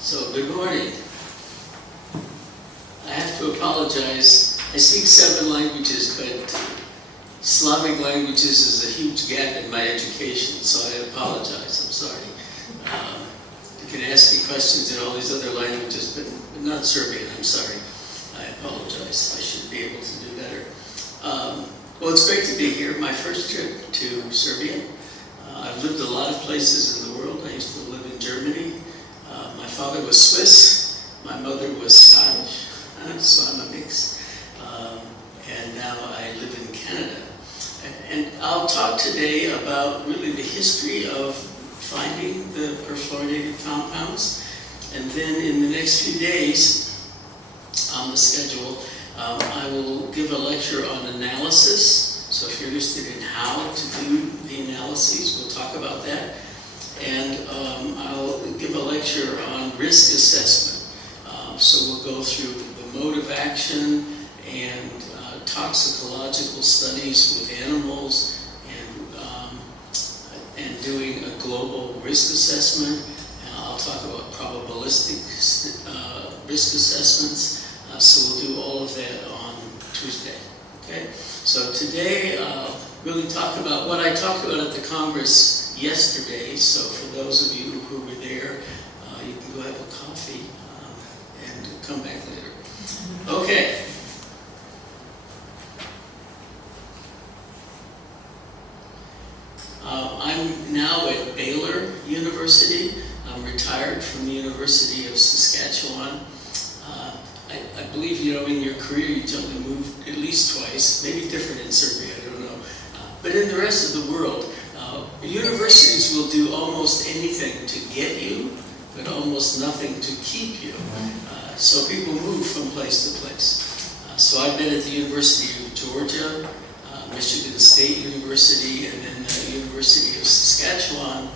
So, good morning. I have to apologize. I speak 7 languages, but Slavic languages is a huge gap in my education, so I apologize. I'm sorry. You can ask me questions in all these other languages, but not Serbian. I'm sorry. I apologize. I should be able to do better. Well, it's great to be here. My first trip to Serbia. I've lived a lot of places in the world. I used to live in Germany. My father was Swiss. My mother was Scottish, so I'm a mix. And now I live in Canada. And I'll talk today about really the history of finding the perfluorinated compounds. And then in the next few days on the schedule, I will give a lecture on analysis. So if you're interested in how to do the analyses, we'll talk about that. And I'll give a lecture on risk assessment. So we'll go through the mode of action and toxicological studies with animals and doing a global risk assessment. I'll talk about probabilistic risk assessments. So we'll do all of that on Tuesday. Okay? So today I'll really talk about what I talked about at the Congress yesterday. So for those of you who were there, you can go have a coffee and come back later. Okay. I'm now at Baylor University. I'm retired from the University of Saskatchewan. I believe, in your career you generally move at least twice, maybe different in Serbia, I don't know. But in the rest of the world, universities will do almost anything to get you, but almost nothing to keep you. So people move from place to place. So I've been at the University of Georgia, Michigan State University, and then the University of Saskatchewan,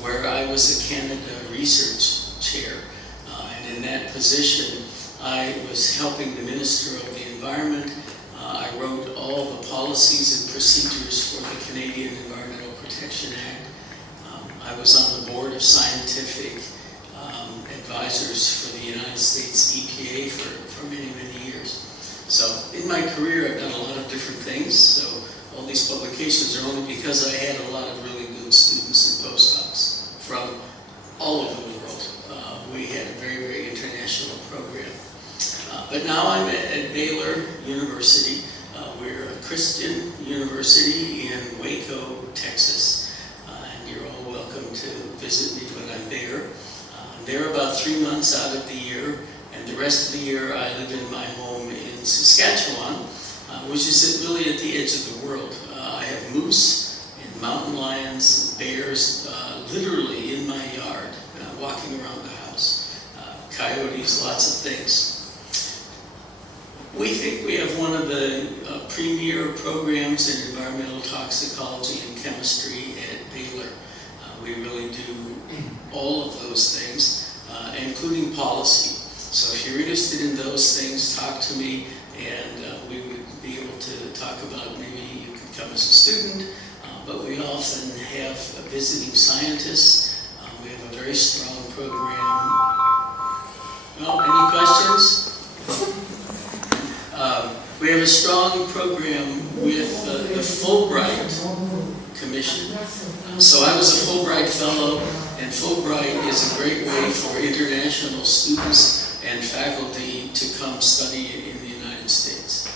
where I was a Canada research chair. And in that position, I was helping the Minister of the Environment. I wrote all the policies and procedures for the Canadian Environmental Protection Act. I was on the board of scientific advisors for the United States EPA for many, many years. So in my career, I've done a lot of different things. So all these publications are only because I had a lot of really good students and postdocs from all over the world. We had a very, very international program. But now I'm at Baylor University. We're a Christian university in Waco, Texas. And you're all welcome to visit me when I'm there. I'm there about 3 months out of the year. And the rest of the year I live in my home in Saskatchewan, which is really at the edge of the world. I have moose and mountain lions, bears, literally in my yard, walking around the house. Coyotes, lots of things. We think we have one of the premier programs in environmental toxicology and chemistry at Baylor. We really do all of those things, including policy. So if you're interested in those things, talk to me, and we would be able to talk about maybe you could come as a student, but we often have visiting scientists. We have a very strong program. Well, any questions? We have a strong program with the Fulbright Commission. So I was a Fulbright Fellow, and Fulbright is a great way for international students and faculty to come study in the United States.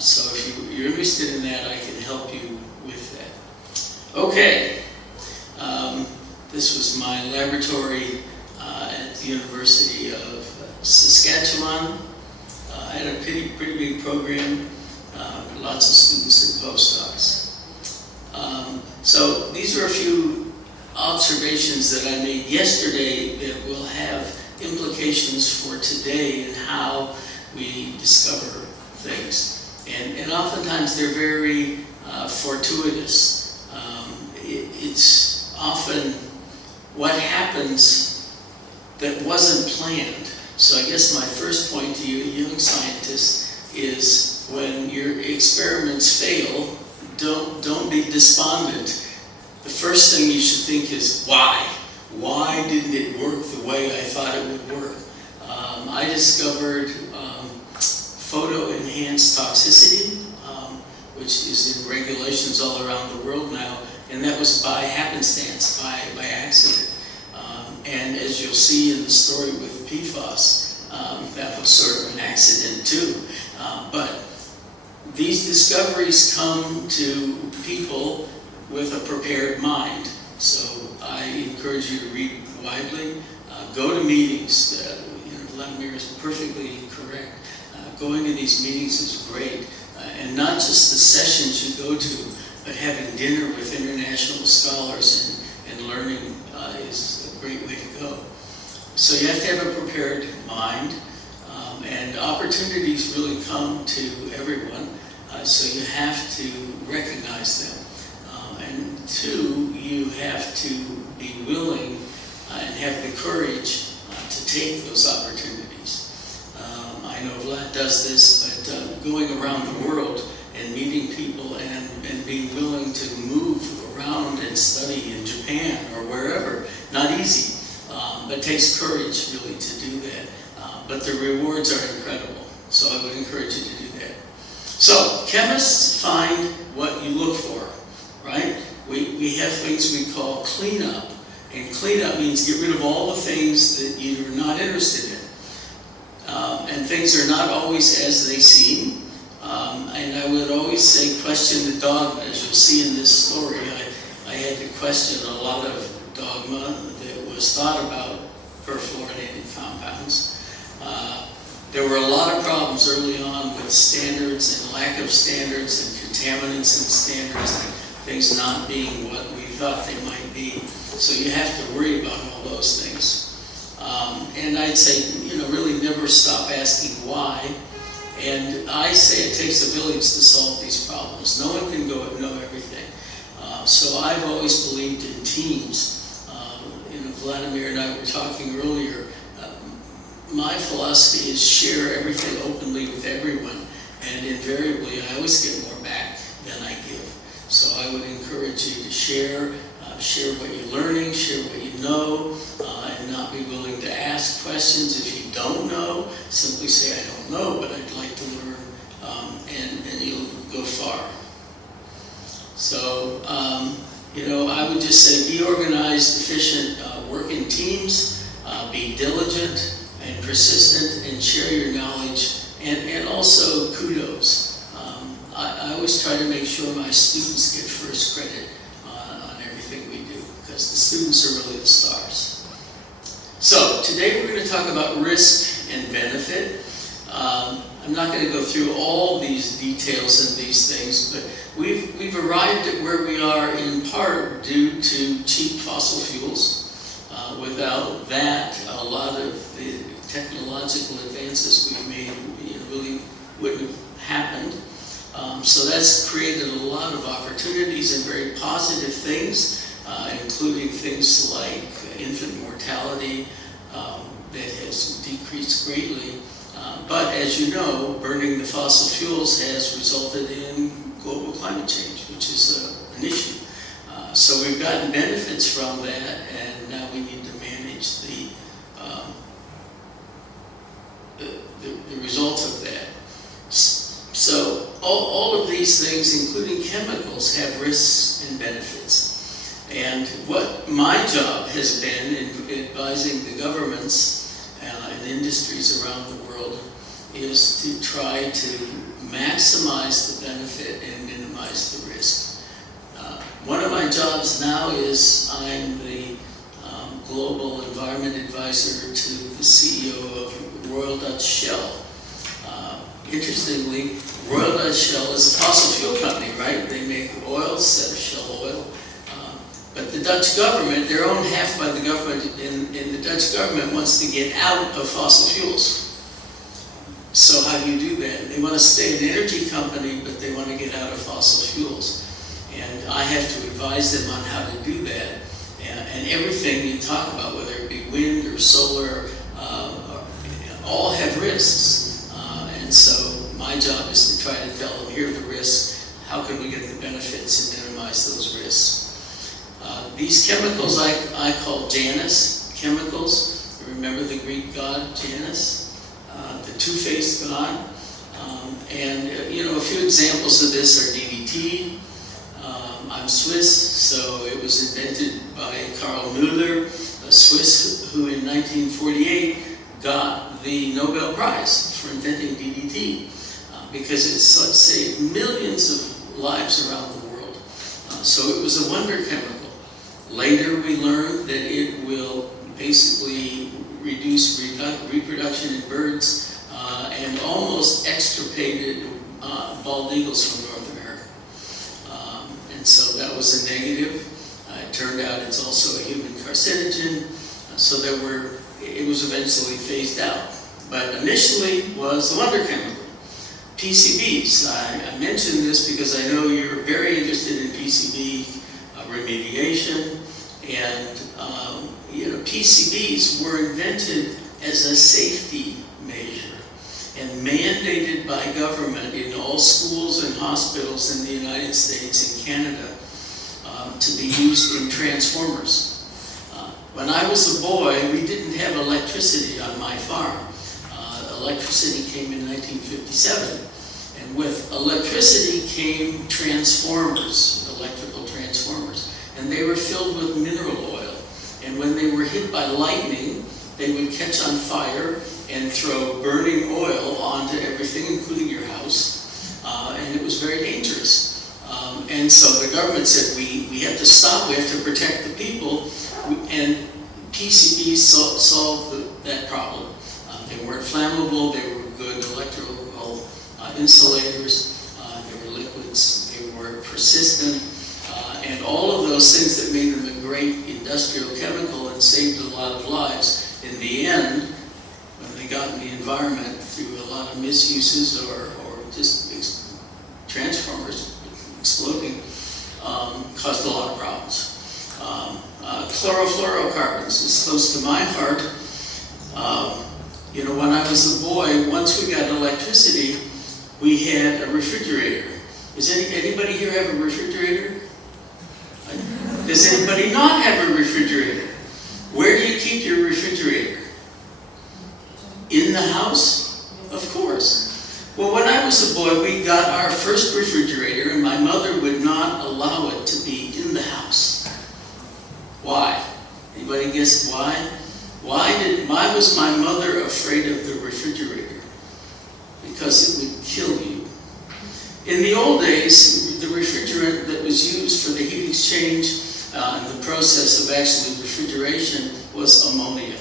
So if you're interested in that, I can help you with that. Okay, this was my laboratory at the University of Saskatchewan. I had a pretty big program, lots of students and postdocs. So these are a few observations that I made yesterday that will have implications for today and how we discover things. And oftentimes they're very fortuitous. It's often what happens that wasn't planned. So I guess my first point to you, young scientists, is when your experiments fail, don't be despondent. The first thing you should think is, why? why didn't it work the way I thought it would work? I discovered photo-enhanced toxicity, which is in regulations all around the world now, and that was by happenstance, by accident. And as you'll see in the story with PFAS, that was sort of an accident too. But these discoveries come to people with a prepared mind. So I encourage you to read widely, go to meetings. Vladimir is perfectly correct. Going to these meetings is great. And not just the sessions you go to, but having dinner with international scholars and learning is a great way to go. So you have to have a prepared mind, and opportunities really come to everyone, so you have to recognize them. And two, you have to be willing and have the courage to take those opportunities. I know Vlad does this, but going around the world and meeting people and being willing to move around and study in Japan or wherever, not easy, but takes courage really to do that. But the rewards are incredible, so I would encourage you to do that. So chemists find what you look for, right? We have things we call cleanup, and cleanup means get rid of all the things that you're not interested in. And things are not always as they seem. And I would always say question the dogma. As you'll see in this story, I had to question a lot of dogma that was thought about perfluorinated compounds. There were a lot of problems early on with standards and lack of standards and contaminants and standards and things not being what we thought they might be. So you have to worry about all those things. And I'd say, really never stop asking why. And I say it takes a village to solve these problems. No one can go and know everything. So I've always believed in teams. Vladimir and I were talking earlier. My philosophy is share everything openly with everyone. And invariably, I always get more back than I give. So I would encourage you to share what you're learning, share what you know, and not be willing to ask questions. If you don't know, simply say, I don't know, but I'd like to learn, and you'll go far. So, I would just say be organized, efficient, work in teams, be diligent and persistent, and share your knowledge, and also kudos. I always try to make sure my students get first credit on everything we do, because the students are really the stars. So today we're going to talk about risk and benefit. I'm not going to go through all these details and these things, but we've arrived at where we are in part due to cheap fossil fuels. Without that, a lot of the technological advances we've made really wouldn't have happened. So that's created a lot of opportunities and very positive things, including things like infant mortality that has decreased greatly. But as you know, burning the fossil fuels has resulted in global climate change, which is an issue. So we've gotten benefits from that, and now we need to manage the results of that. So all of these things, including chemicals, have risks and benefits. And what my job has been in advising the governments and industries around the world is to try to maximize the benefit and minimize the risk. One of my jobs now is I'm the Global Environment Advisor to the CEO of Royal Dutch Shell. Interestingly, Royal Dutch Shell is a fossil fuel company, right? They make oil, Shell oil. But the Dutch government, they're owned half by the government, and the Dutch government wants to get out of fossil fuels. So how do you do that? They want to stay an energy company, but they want to get out of fossil fuels. And I have to advise them on how to do that. And everything you talk about, whether it be wind or solar, all have risks. And so my job is to try to tell them, here are the risks, how can we get the benefits and minimize those risks. These chemicals I call Janus chemicals. Remember the Greek god Janus, the two-faced god? A few examples of this are DDT. I'm Swiss, so it was invented by Carl Müller, a Swiss who in 1948 got the Nobel Prize for inventing DDT because it saved millions of lives around the world. So it was a wonder chemical. Later we learned that it will basically reduce reproduction in birds and almost extirpated bald eagles from North America. And so that was a negative. It turned out it's also a human carcinogen, so it was eventually phased out. But initially was a wonder chemical. PCBs, I mentioned this because I know you're very interested in PCB remediation, and PCBs were invented as a safety measure and mandated by government in all schools and hospitals in the United States and Canada to be used in transformers. When I was a boy, we didn't have electricity on my farm. Electricity came in 1957, and with electricity came transformers, electrical transformers, and they were filled with mineral oil. And when they were hit by lightning, they would catch on fire and throw burning oil onto everything, including your house, and it was very dangerous. And so the government said, we have to stop, we have to protect the people, and PCBs solved that problem. They weren't flammable, they were good electrical insulators, they were liquids, they were persistent, and all of those things that made them a great industrial chemical and saved a lot of lives. In the end, when they got in the environment through a lot of misuses or just transformers exploding, caused a lot of problems. Chlorofluorocarbons is close to my heart. When I was a boy, once we got electricity, we had a refrigerator. Does anybody here have a refrigerator? Does anybody not have a refrigerator? Where do you keep your refrigerator? In the house? Of course. Well, when I was a boy, we got our first refrigerator, and my mother would not allow it to be in the house. Why? Anybody guess why? Why was my mother afraid of the refrigerator? Because it would kill you. In the old days, the refrigerant that was used for the heat exchange and the process of actually refrigeration was ammonia,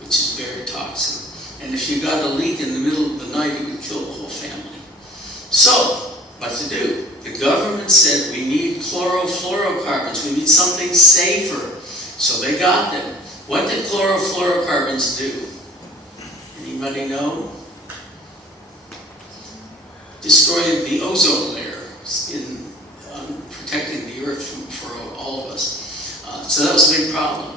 which is very toxic. And if you got a leak in the middle of the night, it would kill the whole family. So, what to do? The government said we need chlorofluorocarbons, we need something safer. So they got them. What did chlorofluorocarbons do? Anybody know? Destroyed the ozone layer in protecting the earth for all of us. So that was a big problem.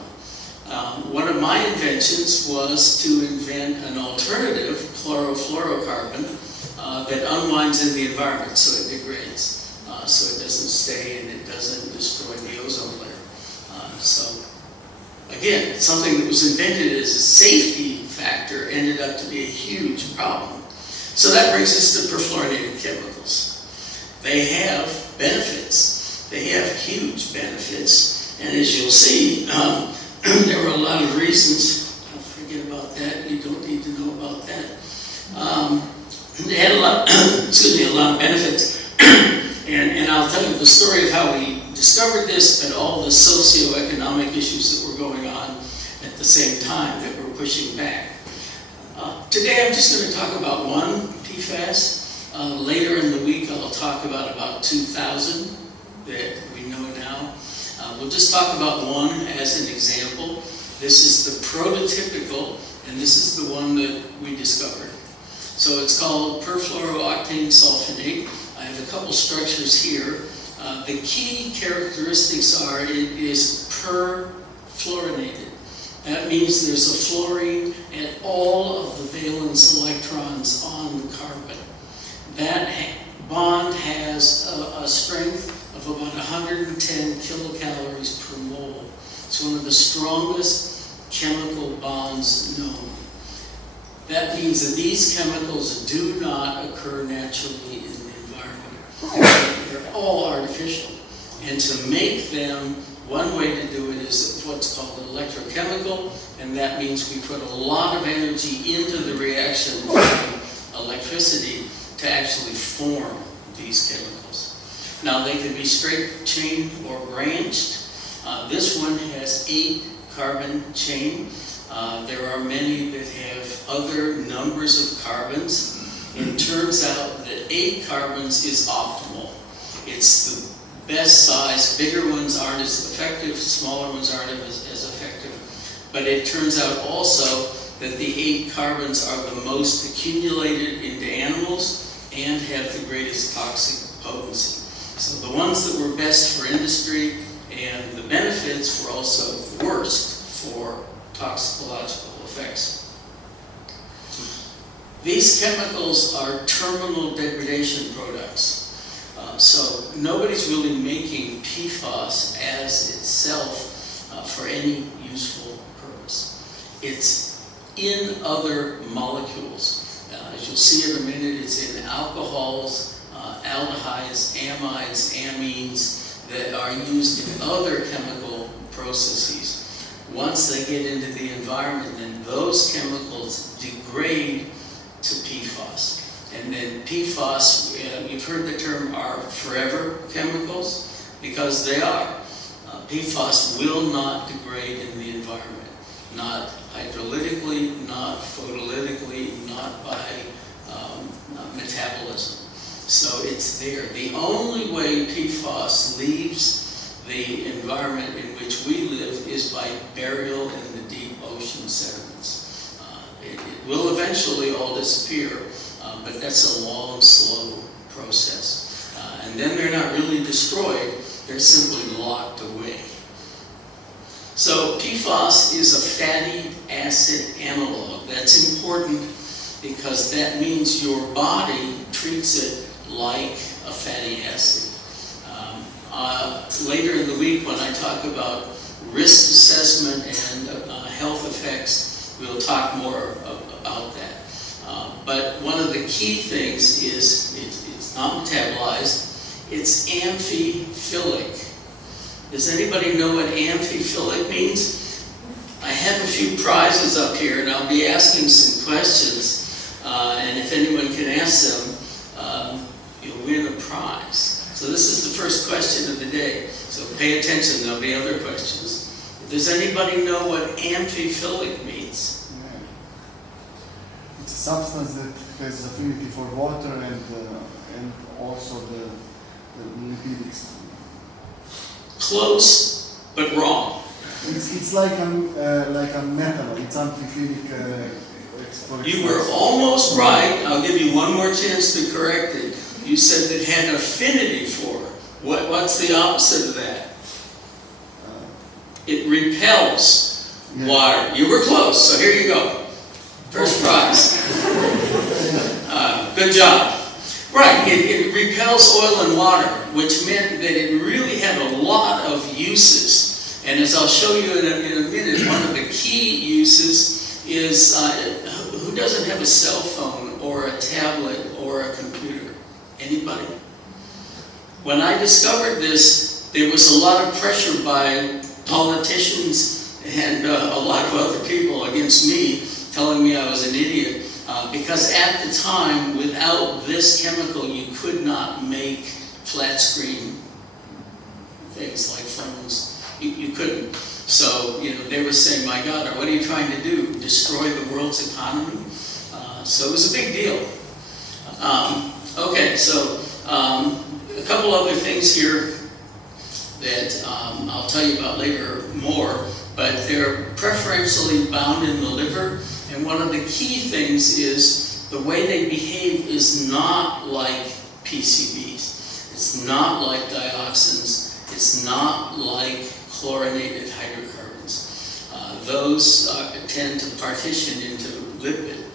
One of my inventions was to invent an alternative chlorofluorocarbon that unwinds in the environment, so it degrades, so it doesn't stay and it doesn't destroy the ozone layer. So again, something that was invented as a safety factor ended up to be a huge problem. So that brings us to perfluorinated chemicals. They have benefits. They have huge benefits. And as you'll see, there were a lot of reasons. Forget about that. You don't need to know about that. They had a lot of benefits. and I'll tell you the story of how we discovered this and all the socioeconomic issues that were going on at the same time that were pushing back. Today I'm just going to talk about one PFAS. Later in the week I'll talk about 2,000 that we know now. We'll just talk about one as an example. This is the prototypical, and this is the one that we discovered. So it's called perfluorooctane sulfonate. I have a couple structures here. The key characteristics are it is perfluorinated. That means there's a fluorine at all of the valence electrons on the carbon. That bond has a strength of about 110 kilocalories per mole. It's one of the strongest chemical bonds known. That means that these chemicals do not occur naturally in the environment. They're all artificial. And to make them, one way to do it is what's called electrochemical, and that means we put a lot of energy into the reaction of electricity to actually form these chemicals. Now they can be straight chain or branched. This one has 8 carbon chain. There are many that have other numbers of carbons. It turns out that 8 carbons is optimal. It's the best size. Bigger ones aren't as effective, smaller ones aren't as effective. But it turns out also that the 8 carbons are the most accumulated into animals and have the greatest toxic potency. So the ones that were best for industry and the benefits were also worst for toxicological effects. These chemicals are terminal degradation products. So nobody's really making PFAS as itself for any useful purpose. It's in other molecules. As you'll see in a minute, it's in alcohols, aldehydes, amides, amines that are used in other chemical processes. Once they get into the environment, then those chemicals degrade to PFAS. And then PFAS, you've heard the term, are forever chemicals, because they are. PFAS will not degrade in the environment, not hydrolytically, not photolytically, not by metabolism. So it's there. The only way PFAS leaves the environment in which we live is by burial in the deep ocean sediments. It will eventually all disappear, but that's a long, slow process. And then they're not really destroyed, they're simply locked away. So PFAS is a fatty acid analog. That's important because that means your body treats it like a fatty acid. Later in the week when I talk about risk assessment and health effects, we'll talk more about that. But one of the key things is it's not metabolized, it's amphiphilic. Does anybody know what amphiphilic means? I have a few prizes up here and I'll be asking some questions, and if anyone can ask them, you'll win a prize. So this is the first question of the day, so pay attention, there'll be other questions. Does anybody know what amphiphilic means? Yeah. It's a substance that has affinity for water and also the lipids. Close, but wrong. It's like a methanol. It's amphiphilic. You were almost right. I'll give you one more chance to correct it. You said it had affinity for. What's the opposite of that? It repels water. You were close, so here you go. First prize. Good job. Right, it repels oil and water, which meant that it really had a lot of uses. And as I'll show you in a minute, one of the key uses is who doesn't have a cell phone or a tablet or a computer? Anybody? When I discovered this, there was a lot of pressure by politicians and a lot of other people against me, telling me I was an idiot. Because at the time, without this chemical, you could not make flat screen things like phones. You couldn't. So, they were saying, my God, what are you trying to do? Destroy the world's economy? So it was a big deal. Okay, so a couple other things here that I'll tell you about later more, but they're preferentially bound in the liver. And one of the key things is the way they behave is not like PCBs. It's not like dioxins. It's not like chlorinated hydrocarbons. Those tend to partition into lipid.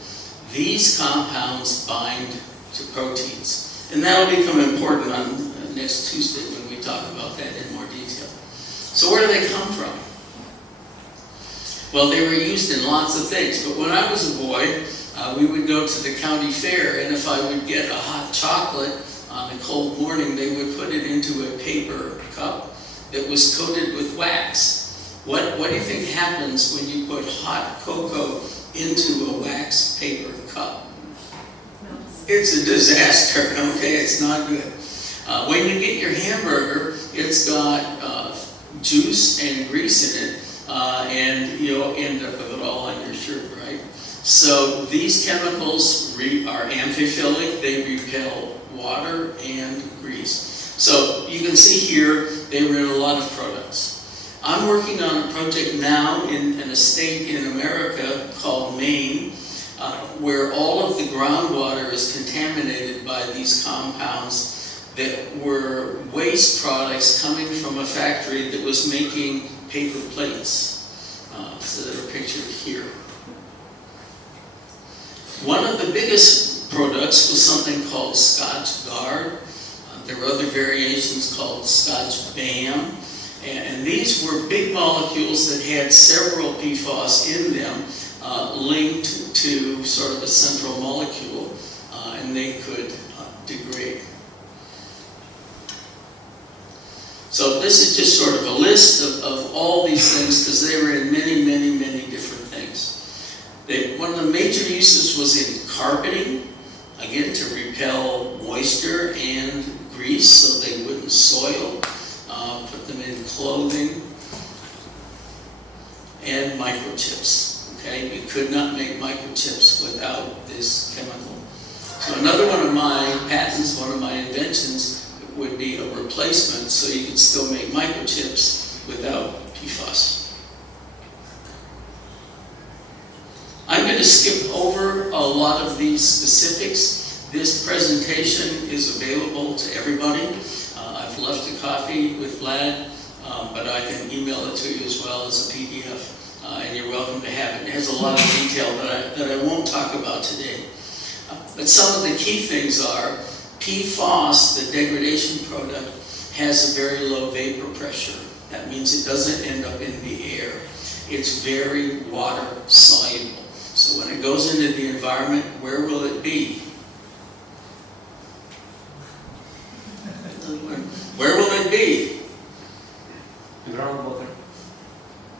These compounds bind to proteins. And that'll become important on next Tuesday when we could talk about that in more detail. So where do they come from? Well, they were used in lots of things, but when I was a boy, we would go to the county fair, and if I would get a hot chocolate on a cold morning, they would put it into a paper cup that was coated with wax. What do you think happens when you put hot cocoa into a wax paper cup? It's a disaster, okay? It's not good. When you get your hamburger, it's got juice and grease in it, and you'll end up with it all on your shirt, right? So these chemicals are amphiphilic. They repel water and grease. So you can see here, they were in a lot of products. I'm working on a project now in a state in America called Maine, where all of the groundwater is contaminated by these compounds that were waste products coming from a factory that was making paper plates. So they're pictured here. One of the biggest products was something called Scotch Guard. There were other variations called Scotch BAM. And these were big molecules that had several PFAS in them, linked to sort of a central molecule, and they could degrade. So this is just sort of a list of all these things, because they were in many, many, many different things. One of the major uses was in carpeting, again to repel moisture and grease so they wouldn't soil. Put them in clothing, and microchips. Okay, you could not make microchips without this chemical. So another one of my patents, one of my inventions, would be a replacement so you could still make microchips without PFAS. I'm going to skip over a lot of these specifics. This presentation is available to everybody. I've left a copy with Vlad, but I can email it to you as well as a PDF, and you're welcome to have it. It has a lot of detail that I won't talk about today. But some of the key things are PFAS, the degradation product, has a very low vapor pressure. That means it doesn't end up in the air. It's very water soluble. So when it goes into the environment, where will it be? Where will it be? Groundwater.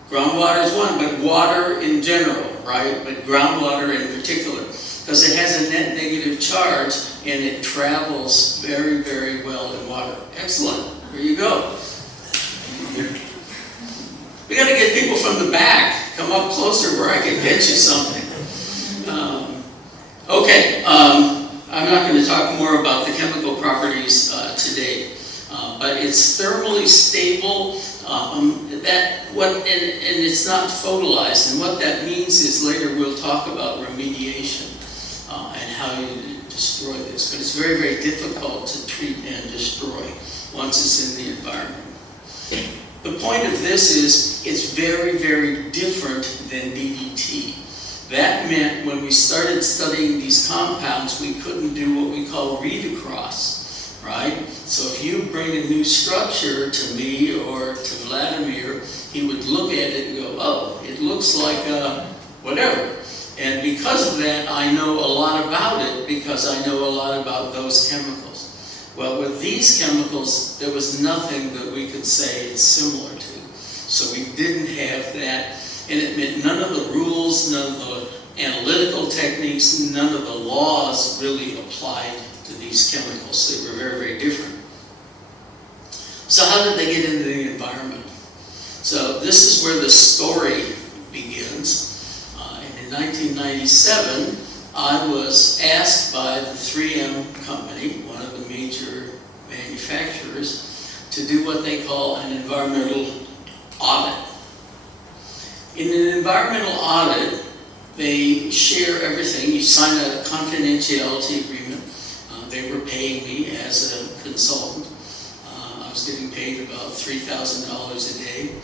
Groundwater is one, but water in general, right? But groundwater in particular, because it has a net negative charge and it travels very, very well in water. Excellent. There you go. We got to get people from the back. Come up closer where I can get you something. Okay. I'm not going to talk more about the chemical properties today. But it's thermally stable, and it's not photolyzed. And what that means is later we'll talk about remediation and how you destroy this. But it's very, very difficult to treat and destroy once it's in the environment. The point of this is it's very, very different than DDT. That meant when we started studying these compounds, we couldn't do what we call read across, right? So if you bring a new structure to me or to Vladimir, he would look at it and go, oh, it looks like whatever. And because of that, I know a lot about it because I know a lot about those chemicals. Well, with these chemicals, there was nothing that we could say it's similar to. So we didn't have that. And it meant none of the rules, none of the analytical techniques, none of the laws really applied to these chemicals. They were very, very different. So how did they get into the environment? So this is where the story begins. And in 1997, I was asked by the 3M company, one of the major manufacturers, to do what they call an environmental audit. In an environmental audit, they share everything. You sign a confidentiality agreement. They were paying me as a consultant. I was getting paid about $3,000 a day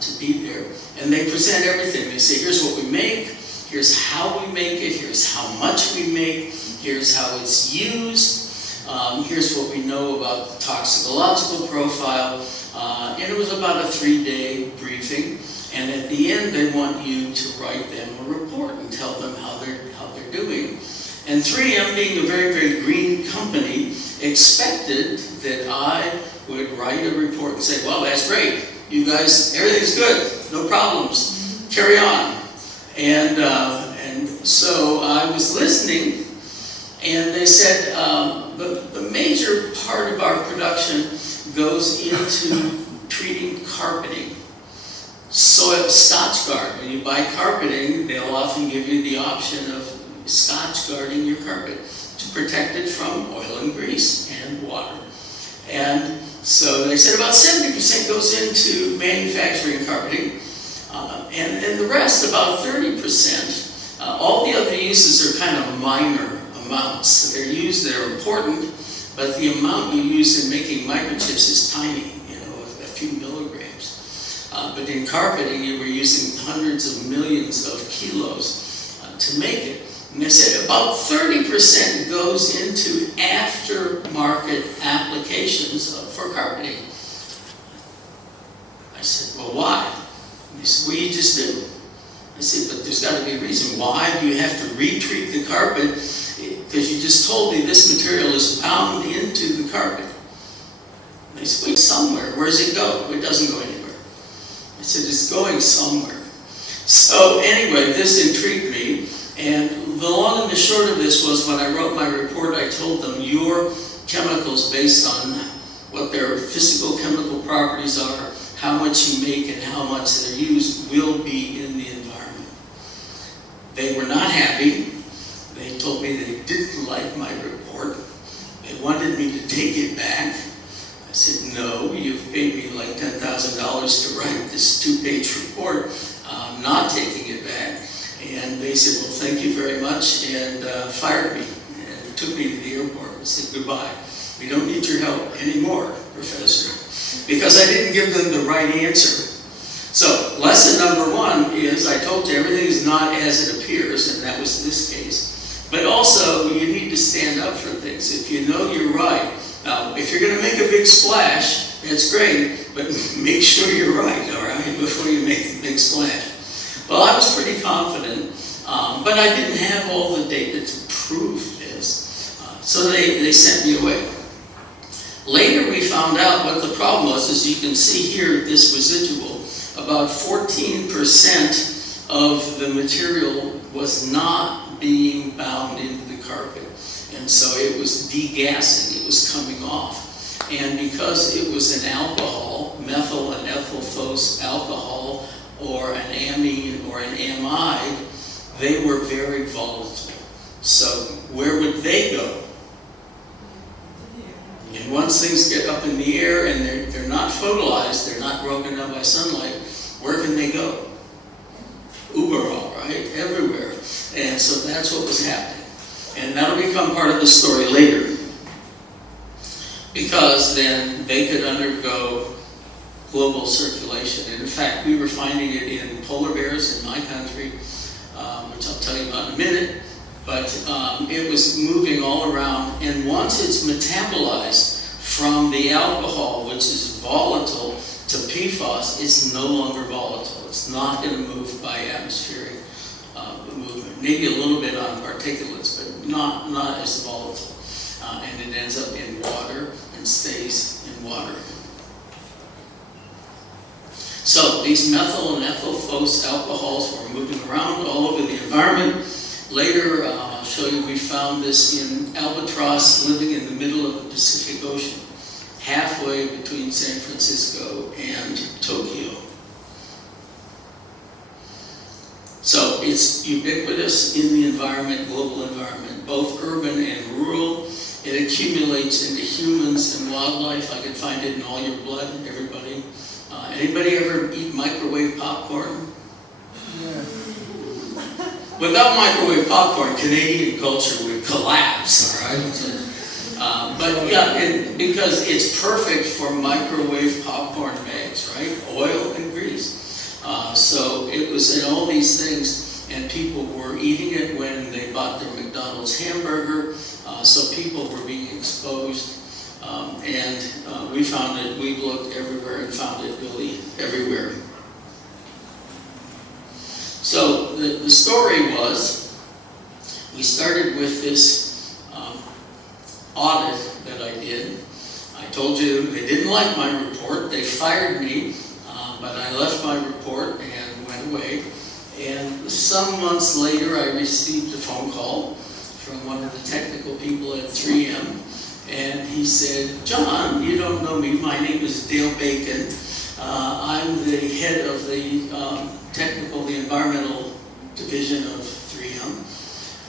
to be there. And they present everything. They say, here's what we make, here's how we make it, here's how much we make, here's how it's used. Here's what we know about the toxicological profile. And it was about a 3-day briefing. And at the end, they want you to write them a report and tell them how they're doing. And 3M, being a very, very green company, expected that I would write a report and say, well, that's great. You guys, everything's good. No problems. Carry on. And so I was listening, and they said, the major part of our production goes into treating carpeting. Soil Scotchgard. When you buy carpeting, they'll often give you the option of Scotchgarding your carpet to protect it from oil and grease and water. And so they said about 70% goes into manufacturing carpeting, and the rest, about 30%. All the other uses are kind of minor amounts. They're used, they're important, but the amount you use in making microchips is tiny, a few milligrams. But in carpeting, you were using hundreds of millions of kilos to make it. And they said about 30% goes into aftermarket applications for carpeting. I said, well, why? And they said, well, you just do. I said, but there's got to be a reason. Why do you have to retreat the carpet? Because you just told me this material is bound into the carpet. And they said, wait, somewhere. Where does it go? It doesn't go anywhere. I said, it's going somewhere. So anyway, this intrigued me. And the long and the short of this was, when I wrote my report, I told them your chemicals, based on what their physical chemical properties are, how much you make and how much they're used, will be in the environment. They were not happy. They told me they didn't like my report. They wanted me to take it back. I said, no, you've paid me like $10,000 to write this 2-page report. I'm not taking it back. And they said, well, thank you very much, and fired me and took me to the airport and said, goodbye. We don't need your help anymore, Professor, because I didn't give them the right answer. So lesson number 1 is, I told you everything is not as it appears, and that was this case. But also, you need to stand up for things. If you know you're right, now, if you're going to make a big splash, that's great, but make sure you're right, all right, before you make the big splash. Well, I was pretty confident, but I didn't have all the data to prove this, so they sent me away. Later we found out what the problem was. As you can see here, this residual, about 14% of the material was not being bound into the carpet, and so it was degassing, it was coming off. And because it was an alcohol, methyl and ethylphos alcohol, or an amine or an amide, they were very volatile. So where would they go? And once things get up in the air and they're not photolyzed, they're not broken up by sunlight, where can they go? Uberall, right? Everywhere. And so that's what was happening. And that'll become part of the story later, because then they could undergo global circulation. And in fact, we were finding it in polar bears in my country, which I'll tell you about in a minute, but it was moving all around, and once it's metabolized from the alcohol, which is volatile, to PFAS, it's no longer volatile. It's not going to move by atmospheric movement. Maybe a little bit on particulates, but not as volatile. And it ends up in water and stays in water. So these methyl and ethylphos alcohols were moving around all over the environment. Later, I'll show you, we found this in albatross living in the middle of the Pacific Ocean, halfway between San Francisco and Tokyo. So it's ubiquitous in the environment, global environment, both urban and rural. It accumulates into humans and wildlife. I can find it in all your blood, everybody. Anybody ever eat microwave popcorn? Yeah. Without microwave popcorn, Canadian culture would collapse, all right? But yeah, because it's perfect for microwave popcorn bags, right? Oil and grease. So it was in all these things, and people were eating it when they bought their McDonald's hamburger. So people were being exposed, and we found it, we looked everywhere and found it really everywhere. So the story was, we started with this audit that I did. I told you they didn't like my report. They fired me, but I left my report and went away. And some months later, I received a phone call from one of the technical people at 3M. And he said, "John, you don't know me. My name is Dale Bacon. I'm the head of the the environmental division of 3M.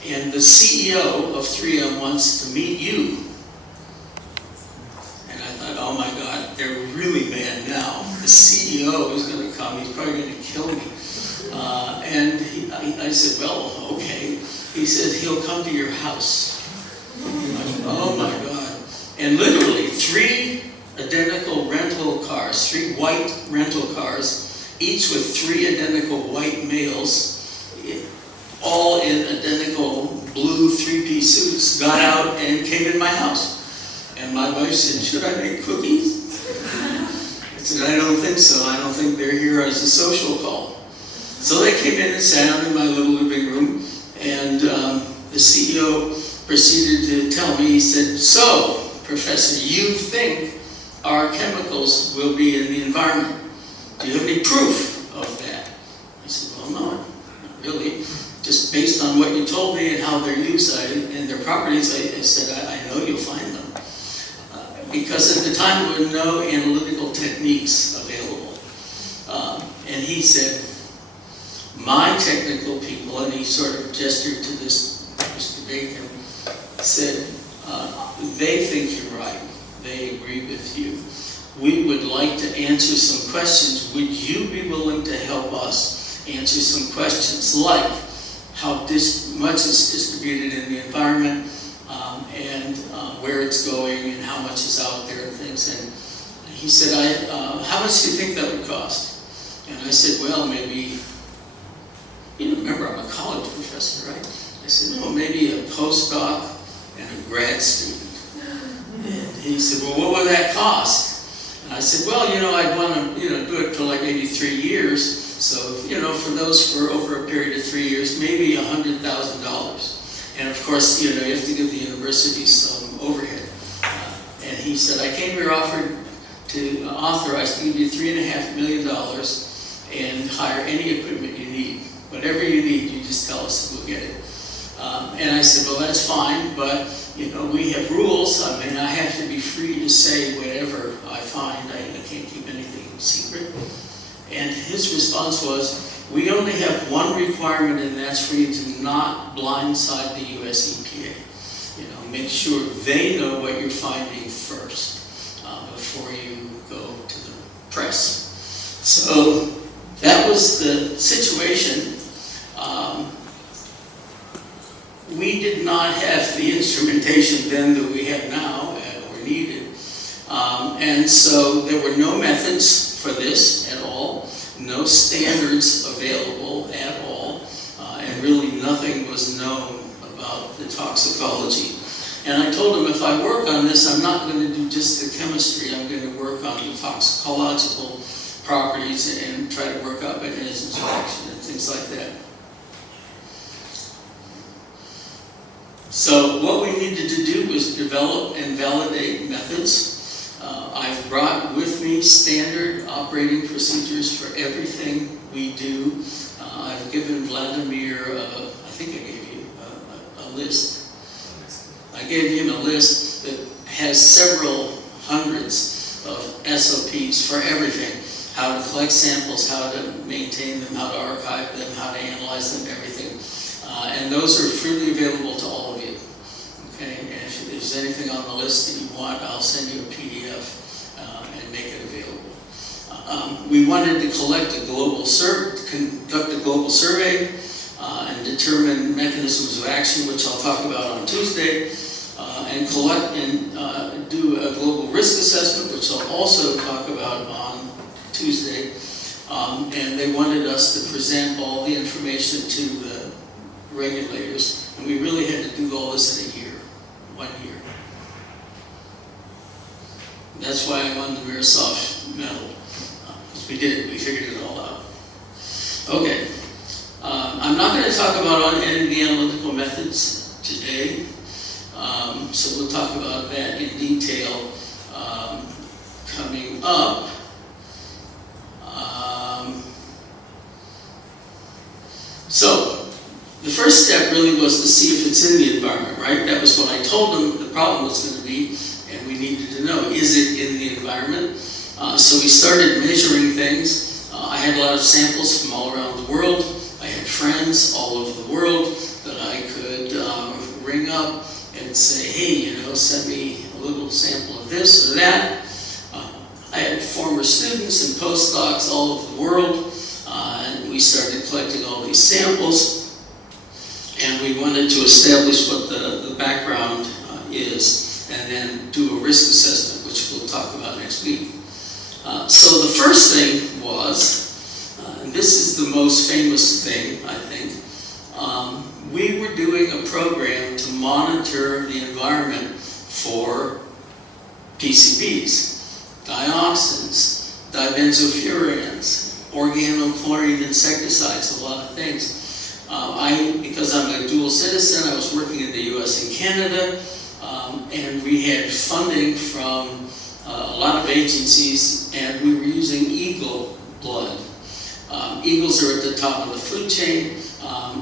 And the CEO of 3M wants to meet you." And I thought, oh my God, they're really mad now. The CEO is going to come. He's probably going to kill me. And I said, well, okay. He said, he'll come to your house. Oh my God. And literally 3 identical rental cars, 3 white rental cars, each with 3 identical white males, all in identical blue 3-piece suits, got out and came in my house. And my wife said, should I make cookies? I said, I don't think so. I don't think they're here as a social call. So they came in and sat down in my little living room, and the CEO proceeded to tell me, he said, so, Professor, you think our chemicals will be in the environment. Do you have any proof of that? I said, well, no, not really. Just based on what you told me and how they're used and their properties, I said, I know you'll find them. Because at the time there were no analytical techniques available. And he said, my technical people, and he sort of gestured to this Mr. Bacon, said, they think you're right. They agree with you. We would like to answer some questions. Would you be willing to help us answer some questions like how much is distributed in the environment, and where it's going and how much is out there and things. And he said, how much do you think that would cost? And I said, well, maybe, remember I'm a college professor, right? I said, no, maybe a postdoc and a grad student. And he said, well, what would that cost? And I said, well, I'd want to, do it for like maybe 3 years. So, for those for over a period of 3 years, maybe $100,000. And of course, you have to give the university some overhead. And he said, I came here authorized to give you $3.5 million and hire any equipment you need. Whatever you need, you just tell us and we'll get it. And I said, well, that's fine, but we have rules. I mean, I have to be free to say whatever I find. I can't keep anything secret. And his response was, we only have one requirement, and that's for you to not blindside the US EPA. Make sure they know what you're finding first before you go to the press. So that was the situation. We did not have the instrumentation then that we have now or needed. And so there were no methods for this at all, no standards available at all, and really nothing was known about the toxicology. And I told him if I work on this, I'm not going to do just the chemistry, I'm going to work on the toxicological properties and try to work up mechanisms of action and things like that. So what we needed to do was develop and validate methods. I've brought with me standard operating procedures for everything we do. I've given Vladimir, I think I gave you a list. I gave him a list that has several hundreds of SOPs for everything. How to collect samples, how to maintain them, how to archive them, how to analyze them, everything. And those are freely available to all of you. Okay, and if there's anything on the list that you want, I'll send you a PDF and make it available. We wanted to conduct a global survey and determine mechanisms of action, which I'll talk about on Tuesday, and collect and do a global risk assessment, which I'll also talk about on Tuesday. And they wanted us to present all the information to the regulators, and we really had to do all this in a year. 1 year. That's why I'm on the Mirasoft medal. We figured it all out. Okay, I'm not going to talk about any of the analytical methods today, so we'll talk about that in detail coming up. So, the first step really was to see if it's in the environment, right? That was what I told them the problem was going to be, and we needed to know, is it in the environment? So we started measuring things. I had a lot of samples from all around the world. I had friends all over the world that I could ring up and say, hey, send me a little sample of this or that. I had former students and postdocs all over the world, and we started collecting all these samples. And we wanted to establish what the background is, and then do a risk assessment, which we'll talk about next week. So the first thing was, and this is the most famous thing, I think, we were doing a program to monitor the environment for PCBs, dioxins, dibenzofurans, organochlorine insecticides, a lot of things. Because I'm a dual citizen, I was working in the US and Canada, and we had funding from a lot of agencies, and we were using eagle blood. Eagles are at the top of the food chain,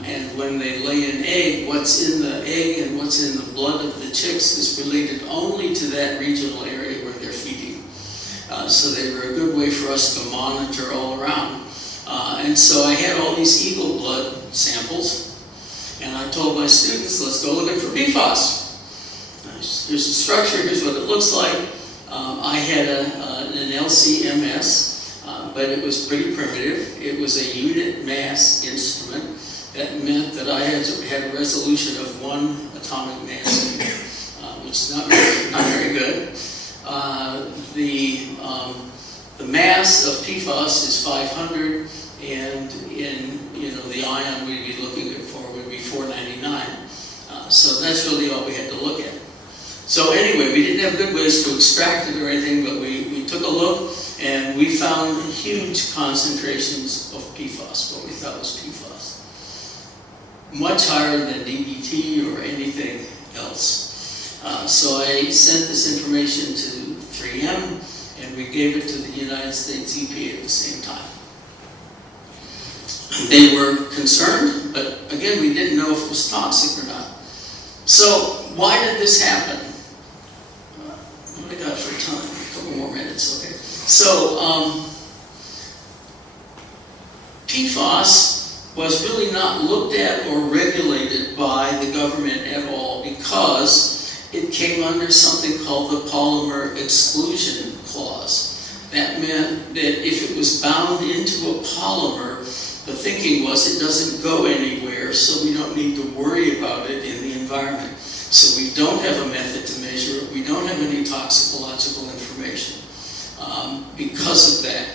and when they lay an egg, what's in the egg and what's in the blood of the chicks is related only to that regional area where they're feeding. So they were a good way for us to monitor all around. And so I had all these eagle blood samples, and I told my students, let's go looking for PFAS. Here's the structure, here's what it looks like. I had an LCMS, but it was pretty primitive. It was a unit mass instrument. That meant that I had a resolution of 1 atomic mass unit, which is not very good. The mass of PFAS is 500, and the ion we'd be looking for would be 499. So that's really all we had to look at. So anyway, we didn't have good ways to extract it or anything, but we took a look, and we found huge concentrations of PFAS, what we thought was PFAS. Much higher than DBT or anything else. So I sent this information to 3M, and we gave it to the United States EPA at the same time. They were concerned, but again, we didn't know if it was toxic or not. So why did this happen? What do I got for time? A couple more minutes, okay. So PFAS was really not looked at or regulated by the government at all because it came under something called the Polymer Exclusion Clause. That meant that if it was bound into a polymer, the thinking was it doesn't go anywhere, so we don't need to worry about it in the environment. So we don't have a method to measure it. We don't have any toxicological information because of that.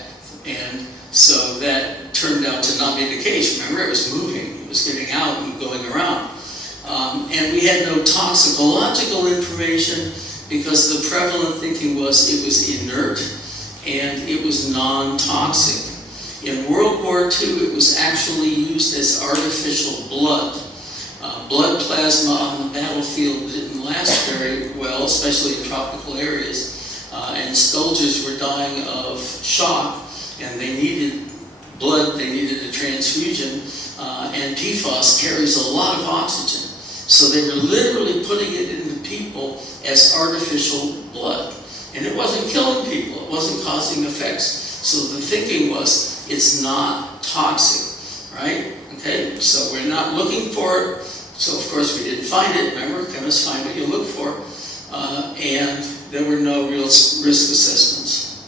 And so that turned out to not be the case. Remember, it was moving. It was getting out and going around. And we had no toxicological information because the prevalent thinking was it was inert and it was non-toxic. In World War II, it was actually used as artificial blood. Blood plasma on the battlefield didn't last very well, especially in tropical areas. And soldiers were dying of shock, and they needed blood, they needed a transfusion, and PFAS carries a lot of oxygen. So they were literally putting it into people as artificial blood. And it wasn't killing people, it wasn't causing effects. So the thinking was, it's not toxic, right? Okay, so we're not looking for it. So of course we didn't find it. Remember, chemists find what you look for. And there were no real risk assessments.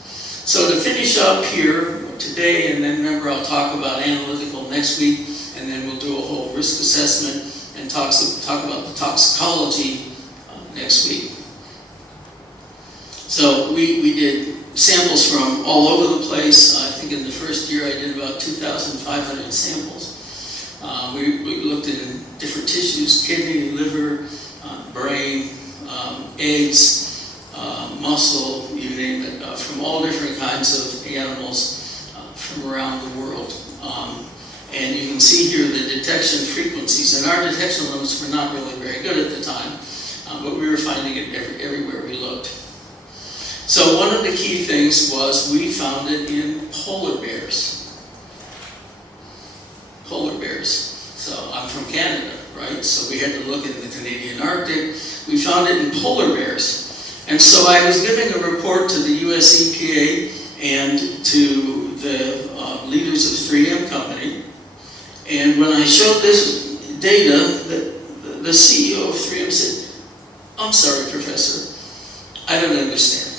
So to finish up here today, and then remember I'll talk about analytical next week, and then we'll do a whole risk assessment and talk about the toxicology next week. So we did samples from all over the place. I think in the first year I did about 2,500 samples. We looked in different tissues, kidney, liver, brain, eggs, muscle, you name it, from all different kinds of animals from around the world. And you can see here the detection frequencies, and our detection limits were not really very good at the time, but we were finding it everywhere we looked. So one of the key things was we found it in polar bears. Polar bears. So I'm from Canada, right? So we had to look in the Canadian Arctic. We found it in polar bears. And so I was giving a report to the US EPA and to the leaders of 3M Company. And when I showed this data, the CEO of 3M said, "I'm sorry, Professor, I don't understand.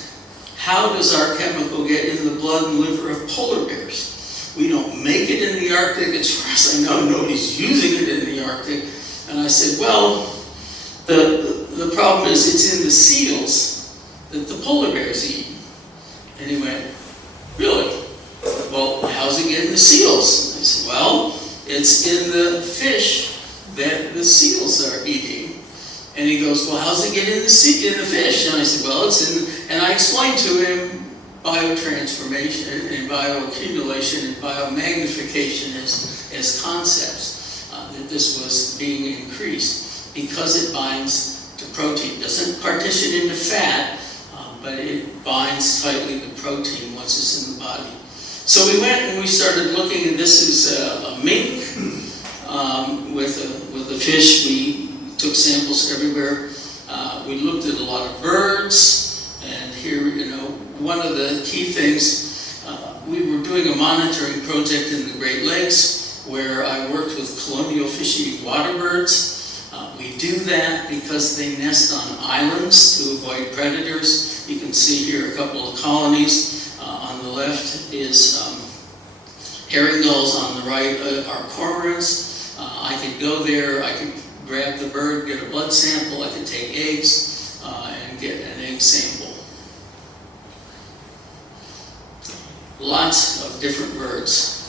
How does our chemical get in the blood and liver of polar bears? We don't make it in the Arctic. As far as I know, nobody's using it in the Arctic." And I said, "Well, the problem is it's in the seals that the polar bears eat." And he went, "Really? Well, how's it get in the seals?" I said, "Well, it's in the fish that the seals are eating." And he goes, "Well, how's it get in the fish?" And I said, "Well, it's in," and I explained to him biotransformation and bioaccumulation and biomagnification as concepts, that this was being increased because it binds to protein. It doesn't partition into fat, but it binds tightly to protein once it's in the body. So we went and we started looking, and this is a mink with a fish. We took samples everywhere. We looked at a lot of birds, and here, one of the key things, we were doing a monitoring project in the Great Lakes where I worked with colonial fish-eating water birds. We do that because they nest on islands to avoid predators. You can see here a couple of colonies. On the left is herring gulls, on the right are cormorants. I could go there, I could grab the bird, get a blood sample, I could take eggs and get an egg sample. Lots of different birds.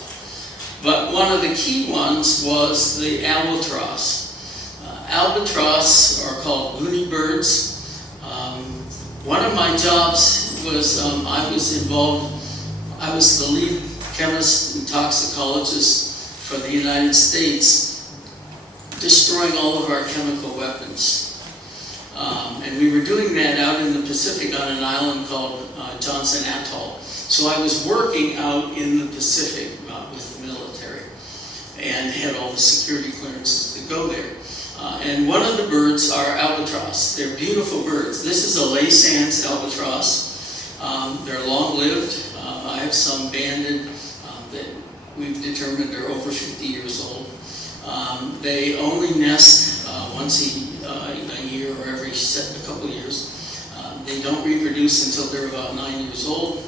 But one of the key ones was the albatross. Albatross are called loony birds. One of my jobs was I was the lead chemist and toxicologist for the United States, destroying all of our chemical weapons. And we were doing that out in the Pacific on an island called Johnson Atoll. So I was working out in the Pacific with the military and had all the security clearances to go there. And one of the birds are albatross. They're beautiful birds. This is a Laysands albatross. They're long-lived. I have some banded that we've determined are over 50 years old. They only nest once a year or every a couple years. They don't reproduce until they're about 9 years old.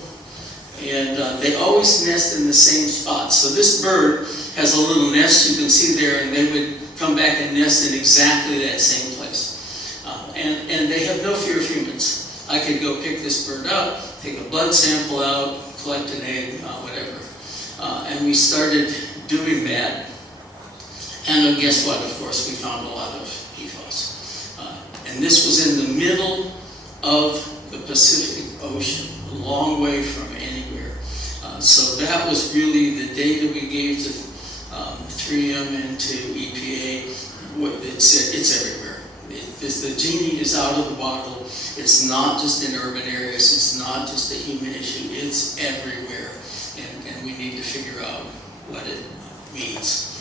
And they always nest in the same spot. So this bird has a little nest you can see there, and they would come back and nest in exactly that same place. And they have no fear of humans. I could go pick this bird up, take a blood sample out, collect an egg, whatever. And we started doing that. And guess what? Of course, we found a lot of PFAS. And this was in the middle of the Pacific Ocean, a long way from anywhere. So that was really the data we gave to 3M and to EPA. It's everywhere. The genie is out of the bottle. It's not just in urban areas. It's not just a human issue. It's everywhere. And we need to figure out what it means.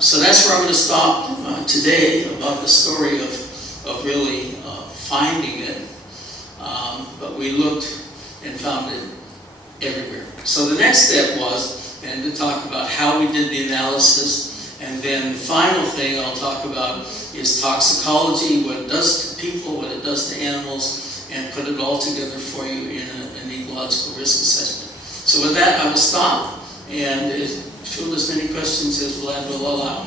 So that's where I'm going to stop today about the story of really finding it. But we looked and found it everywhere. So the next step was and to talk about how we did the analysis. And then the final thing I'll talk about is toxicology, what it does to people, what it does to animals, and put it all together for you in an ecological risk assessment. So with that, I will stop and field as many questions as Vlad will allow.